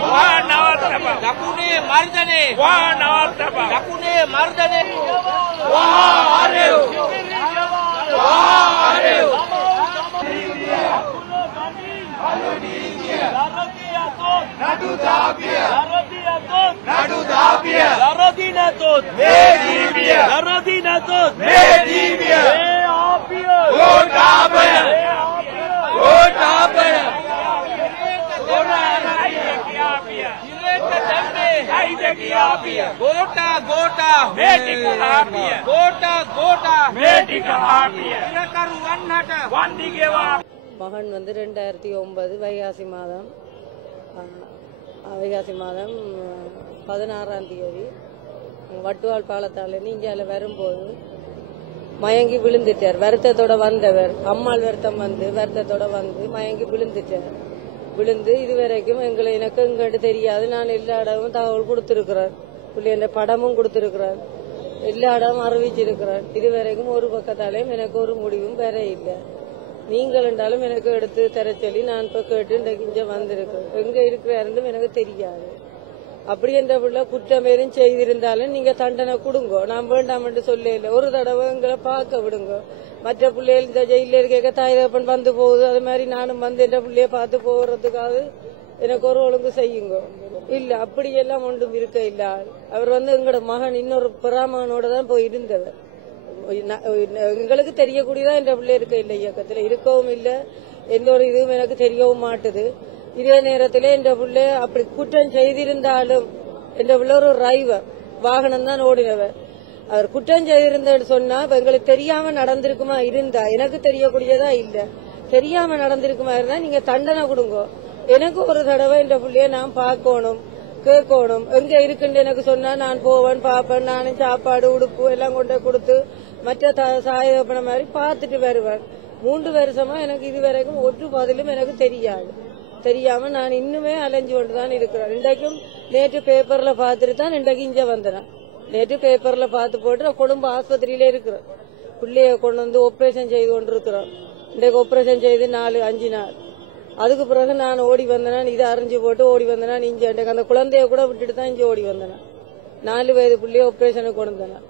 වා නවත්තපන්. දකුණේ මර්ධනේ. වා නවත්තපන්. දකුණේ මර්ධනේ. වා ආරයෝ. වා ආරයෝ. නඩු දාපිය නඩු දාපිය දරදි නැතොත් මේ දීපිය දරදි නැතොත් මේ දීපිය මේ ආපිය. ඕ දාපිය மகன் வந்து ரெண்டாயிரத்தி ஒன்பது வைகாசி மாதம். வைகாசி மாதம் பதினாறாம் தேதி. வட்டுவால் பாலத்தாலேருந்து இந்தியாவில் வரும்போது மயங்கி விழுந்துட்டார். வருத்தத்தோட வந்தவர். அம்மாள் வருத்தம் வந்து வருத்தத்தோட வந்து மயங்கி விழுந்துட்டார். விழுந்து இதுவரைக்கும் எங்களை எனக்கு கேட்டு தெரியாது. நான் எல்லா இடமும் தகவல் கொடுத்துருக்கிறேன் பிள்ளைன்ற படமும் கொடுத்திருக்கிறேன் எல்லா இடமும் அறிவிச்சிருக்கிறேன் இதுவரைக்கும் ஒரு பக்கத்தாலேயும் எனக்கு ஒரு முடிவும் வேற இல்லை. நீங்கள் என்றாலும் எனக்கு எடுத்து தர சொல்லி நான் இப்ப கேட்டு இன்றைக்கு இங்க வந்திருக்கேன். எங்க இருக்கிறாருந்தும் எனக்கு தெரியாது. அப்படி என்ற பிள்ளை குற்றம் எதுவும் செய்திருந்தாலும் நீங்க தண்டனை கொடுங்க. நான் வேண்டாம் என்று சொல்ல இல்லை. ஒரு தடவை எங்களை பார்க்க விடுங்க. மற்ற பிள்ளைகள் இந்த ஜெயில இருக்க தாய் வந்து போகுது. அது மாதிரி நானும் வந்து என்ற பிள்ளைய பார்த்து போகிறதுக்காக எனக்கு ஒரு ஒழுங்கு செய்யுங்க. இல்ல அப்படியெல்லாம் ஒன்றும் இருக்க இல்ல அவர் வந்து எங்களோட மகன் இன்னொரு பிராமகனோட தான் போய் இருந்தவர். எங்களுக்கு தெரியக்கூடியதா என்ற பிள்ளை இருக்க இல்லை இயக்கத்துல. இருக்கவும் இல்லை. எந்த ஒரு இதுவும் எனக்கு தெரியவும் மாட்டுது. இதே நேரத்தில் என்ற பிள்ளை அப்படி குற்றம் செய்திருந்தாலும் என்ற பிள்ளை ஒரு டிரைவர் வாகனம் தான் ஓடினவர். அவர் குற்றம் செய்திருந்தேன்னு சொன்னா எங்களுக்கு தெரியாம நடந்திருக்குமா? இருந்தா. எனக்கு தெரியக்கூடியதா இல்ல. தெரியாம நடந்திருக்குமா இருந்தா நீங்க தண்டனை கொடுங்க. எனக்கு ஒரு தடவை இந்த புள்ளிய நான் பார்க்கணும் கேட்கணும். எங்க இருக்குன்னு எனக்கு சொன்னா நான் போவேன் பாப்பேன் நானும் சாப்பாடு உடுப்பு எல்லாம் கொண்டு கொடுத்து மற்ற சாயப்பன மாதிரி பார்த்துட்டு வருவேன். மூன்று வருஷமா எனக்கு இது வரைக்கும் ஒட்டு பதிலும் எனக்கு தெரியாது. தெரியாம நான் இன்னுமே அலைஞ்சு கொண்டு தான் இருக்கிறேன். இன்றைக்கும் நேற்று பேப்பர்ல பார்த்துட்டு தான் இன்றைக்கு இங்க வந்தேன். நேற்று பேப்பர்ல பார்த்து போட்டு நான் குடும்ப ஆஸ்பத்திரியில இருக்கிறேன். பிள்ளைய கொண்டு வந்து ஆபரேஷன் செய்து கொண்டு இருக்கிறோம் இன்றைக்கு ஆபரேஷன் செய்து நாலு அஞ்சு நாள். அதுக்கு பிறகு நான் ஓடி வந்தேன் இதை அரைஞ்சு போட்டு ஓடி வந்தேன் இங்க அந்த குழந்தைய கூட விட்டுட்டு தான் இங்க ஓடி வந்தேன். நாலு வயது பிள்ளைய ஆபரேஷனுக்கு கொண்டு வந்தேன்.